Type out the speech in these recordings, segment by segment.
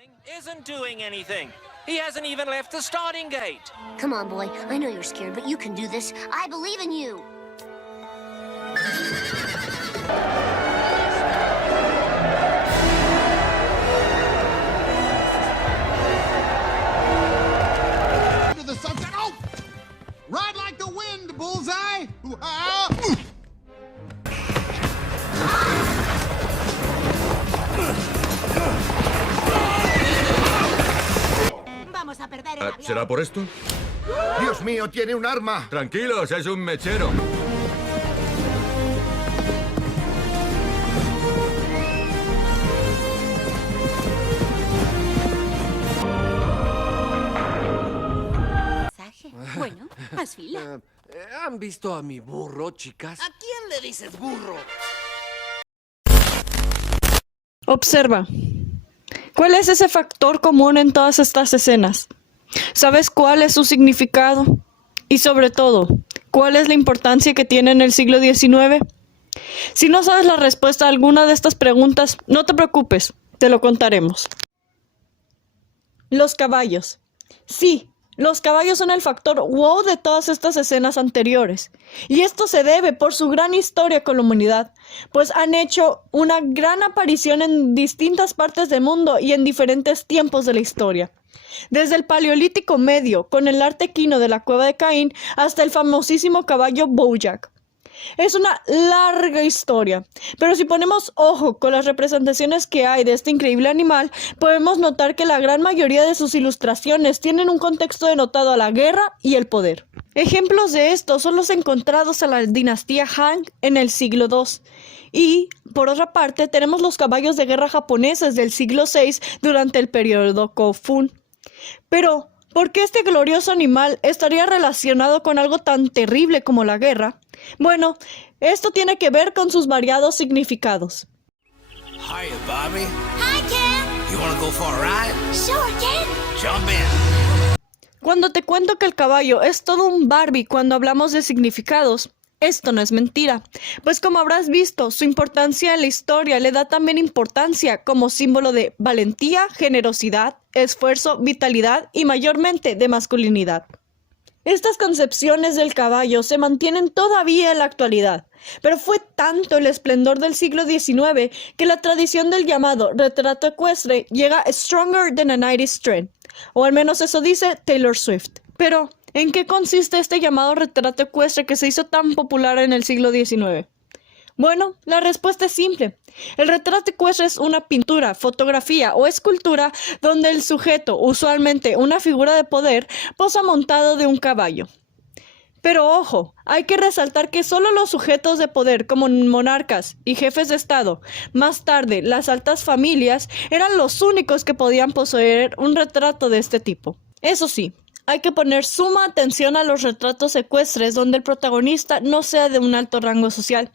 Isn't doing anything. He hasn't even left the starting gate. Come on, boy. I know you're scared, but you can do this. I believe in you. To the sunset. Oh! Ride like the wind, Bullseye! Vamos a perder el avión. ¿Será por esto? Dios mío, tiene un arma. Tranquilos, es un mechero. Bueno, haz fila. ¿Han visto a mi burro, chicas? ¿A quién le dices burro? Observa. ¿Cuál es ese factor común en todas estas escenas? ¿Sabes cuál es su significado? Y sobre todo, ¿cuál es la importancia que tiene en el siglo XIX? Si no sabes la respuesta a alguna de estas preguntas, no te preocupes, te lo contaremos. Los caballos. Sí, los caballos son el factor wow de todas estas escenas anteriores. Y esto se debe por su gran historia con la humanidad, pues han hecho una gran aparición en distintas partes del mundo y en diferentes tiempos de la historia. Desde el Paleolítico Medio, con el arte equino de la Cueva de Caín, hasta el famosísimo caballo Bojack. Es una larga historia, pero si ponemos ojo con las representaciones que hay de este increíble animal, podemos notar que la gran mayoría de sus ilustraciones tienen un contexto denotado a la guerra y el poder. Ejemplos de esto son los encontrados a la dinastía Han en el siglo II. Y, por otra parte, tenemos los caballos de guerra japoneses del siglo VI durante el periodo Kofun. Pero, ¿por qué este glorioso animal estaría relacionado con algo tan terrible como la guerra? Bueno, esto tiene que ver con sus variados significados. Hiya, Bobby. Hi, Ken. You wanna go for a ride? Sure, Ken. Jump in. Cuando te cuento que el caballo es todo un Barbie cuando hablamos de significados, esto no es mentira, pues como habrás visto, su importancia en la historia le da también importancia como símbolo de valentía, generosidad, esfuerzo, vitalidad y mayormente de masculinidad. Estas concepciones del caballo se mantienen todavía en la actualidad, pero fue tanto el esplendor del siglo XIX que la tradición del llamado retrato ecuestre llega stronger than a 90s trend, o al menos eso dice Taylor Swift. Pero, ¿en qué consiste este llamado retrato ecuestre que se hizo tan popular en el siglo XIX? Bueno, la respuesta es simple. El retrato ecuestre es una pintura, fotografía o escultura donde el sujeto, usualmente una figura de poder, posa montado de un caballo. Pero ojo, hay que resaltar que solo los sujetos de poder como monarcas y jefes de estado, más tarde las altas familias, eran los únicos que podían poseer un retrato de este tipo. Eso sí, hay que poner suma atención a los retratos ecuestres donde el protagonista no sea de un alto rango social,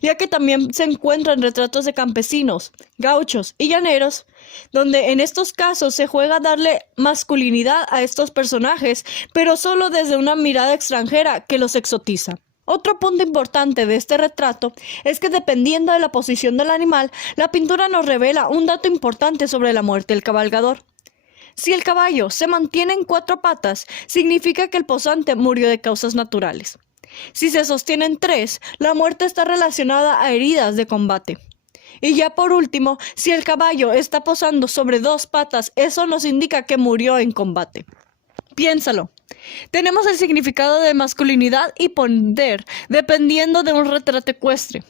ya que también se encuentran retratos de campesinos, gauchos y llaneros, donde en estos casos se juega a darle masculinidad a estos personajes, pero solo desde una mirada extranjera que los exotiza. Otro punto importante de este retrato es que dependiendo de la posición del animal, la pintura nos revela un dato importante sobre la muerte del cabalgador. Si el caballo se mantiene en 4 patas, significa que el posante murió de causas naturales. Si se sostiene en 3, la muerte está relacionada a heridas de combate. Y ya por último, si el caballo está posando sobre 2 patas, eso nos indica que murió en combate. Piénsalo. Tenemos el significado de masculinidad y poder, dependiendo de un retrato ecuestre.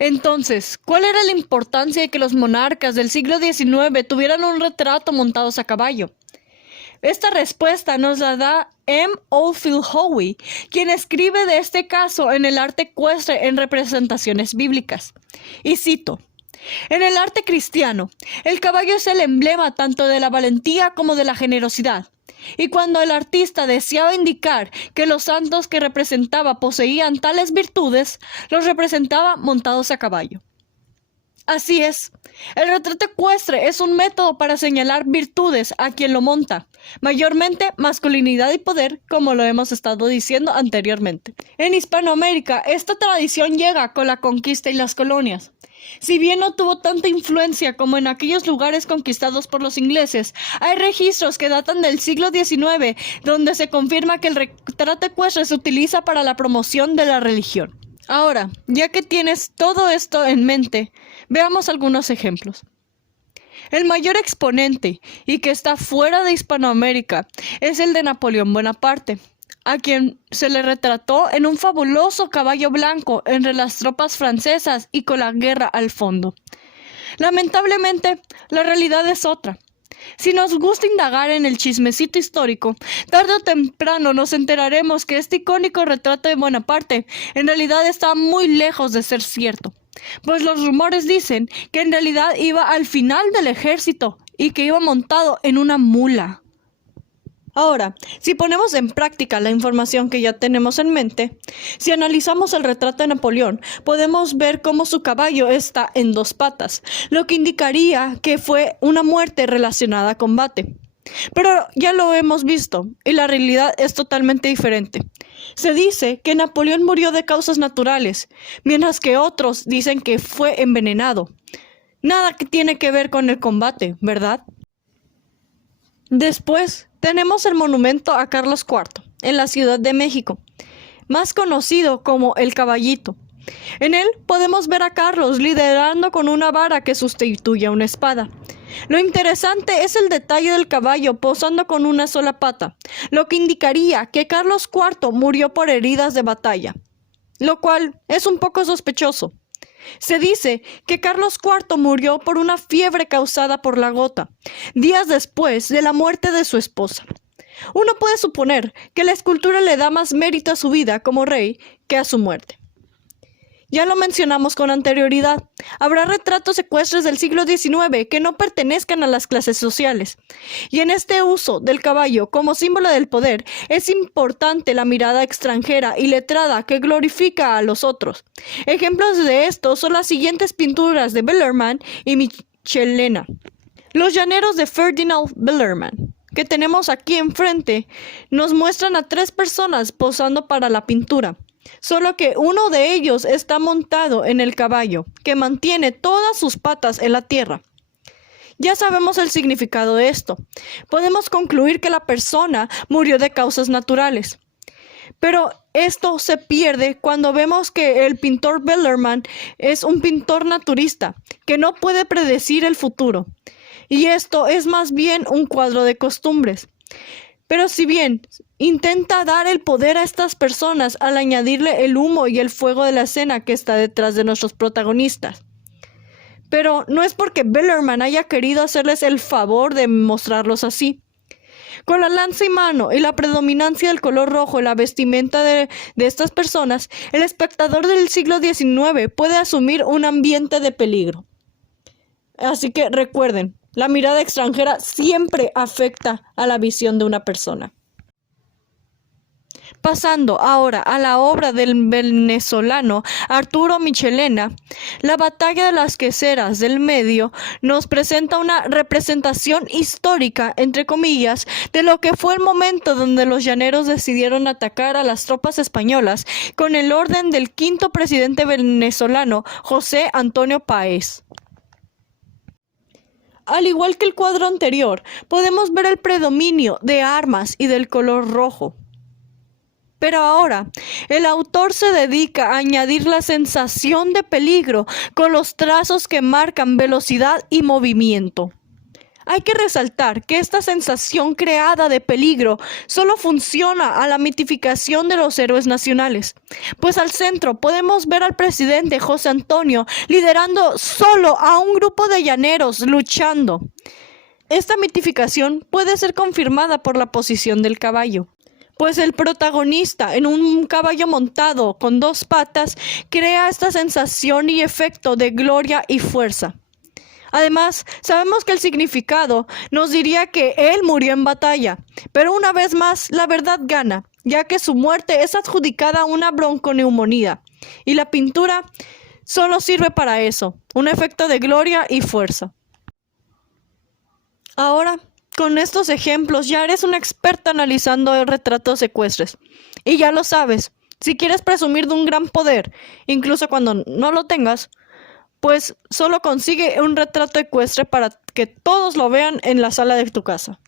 Entonces, ¿cuál era la importancia de que los monarcas del siglo XIX tuvieran un retrato montados a caballo? Esta respuesta nos la da M. Oldfield Howey, quien escribe de este caso en el arte ecuestre en representaciones bíblicas. Y cito: en el arte cristiano, el caballo es el emblema tanto de la valentía como de la generosidad. Y cuando el artista deseaba indicar que los santos que representaba poseían tales virtudes, los representaba montados a caballo. Así es. El retrato ecuestre es un método para señalar virtudes a quien lo monta, mayormente masculinidad y poder, como lo hemos estado diciendo anteriormente. En Hispanoamérica, esta tradición llega con la conquista y las colonias. Si bien no tuvo tanta influencia como en aquellos lugares conquistados por los ingleses, hay registros que datan del siglo XIX, donde se confirma que el retrato ecuestre se utiliza para la promoción de la religión. Ahora, ya que tienes todo esto en mente, veamos algunos ejemplos. El mayor exponente, y que está fuera de Hispanoamérica, es el de Napoleón Bonaparte, a quien se le retrató en un fabuloso caballo blanco entre las tropas francesas y con la guerra al fondo. Lamentablemente, la realidad es otra. Si nos gusta indagar en el chismecito histórico, tarde o temprano nos enteraremos que este icónico retrato de Bonaparte en realidad está muy lejos de ser cierto, pues los rumores dicen que en realidad iba al final del ejército y que iba montado en una mula. Ahora, si ponemos en práctica la información que ya tenemos en mente, si analizamos el retrato de Napoleón, podemos ver cómo su caballo está en dos patas, lo que indicaría que fue una muerte relacionada a combate. Pero ya lo hemos visto, y la realidad es totalmente diferente. Se dice que Napoleón murió de causas naturales, mientras que otros dicen que fue envenenado. Nada que tiene que ver con el combate, ¿verdad? Después tenemos el monumento a Carlos IV, en la Ciudad de México, más conocido como El Caballito. En él podemos ver a Carlos liderando con una vara que sustituye a una espada. Lo interesante es el detalle del caballo posando con una sola pata, lo que indicaría que Carlos IV murió por heridas de batalla, lo cual es un poco sospechoso. Se dice que Carlos IV murió por una fiebre causada por la gota, días después de la muerte de su esposa. Uno puede suponer que la escultura le da más mérito a su vida como rey que a su muerte. Ya lo mencionamos con anterioridad, habrá retratos ecuestres del siglo XIX que no pertenezcan a las clases sociales. Y en este uso del caballo como símbolo del poder, es importante la mirada extranjera y letrada que glorifica a los otros. Ejemplos de esto son las siguientes pinturas de Bellarmine y Michelena. Los llaneros de Ferdinand Bellarmine, que tenemos aquí enfrente, nos muestran a 3 personas posando para la pintura. Solo que uno de ellos está montado en el caballo, que mantiene todas sus patas en la tierra. Ya sabemos el significado de esto. Podemos concluir que la persona murió de causas naturales. Pero esto se pierde cuando vemos que el pintor Bellarmine es un pintor naturista, que no puede predecir el futuro. Y esto es más bien un cuadro de costumbres. Pero si bien intenta dar el poder a estas personas al añadirle el humo y el fuego de la escena que está detrás de nuestros protagonistas. Pero no es porque Bellarmine haya querido hacerles el favor de mostrarlos así. Con la lanza en mano y la predominancia del color rojo en la vestimenta de estas personas, el espectador del siglo XIX puede asumir un ambiente de peligro. Así que recuerden, la mirada extranjera siempre afecta a la visión de una persona. Pasando ahora a la obra del venezolano Arturo Michelena, la batalla de las queseras del Medio nos presenta una representación histórica, entre comillas, de lo que fue el momento donde los llaneros decidieron atacar a las tropas españolas con el orden del 5º presidente venezolano, José Antonio Páez. Al igual que el cuadro anterior, podemos ver el predominio de armas y del color rojo. Pero ahora, el autor se dedica a añadir la sensación de peligro con los trazos que marcan velocidad y movimiento. Hay que resaltar que esta sensación creada de peligro solo funciona a la mitificación de los héroes nacionales, pues al centro podemos ver al presidente José Antonio liderando solo a un grupo de llaneros luchando. Esta mitificación puede ser confirmada por la posición del caballo, pues el protagonista en un caballo montado con 2 patas crea esta sensación y efecto de gloria y fuerza. Además, sabemos que el significado nos diría que él murió en batalla, pero una vez más la verdad gana, ya que su muerte es adjudicada a una bronconeumonía, y la pintura solo sirve para eso, un efecto de gloria y fuerza. Ahora, con estos ejemplos ya eres una experta analizando retratos ecuestres. Y ya lo sabes, si quieres presumir de un gran poder, incluso cuando no lo tengas, pues solo consigue un retrato ecuestre para que todos lo vean en la sala de tu casa.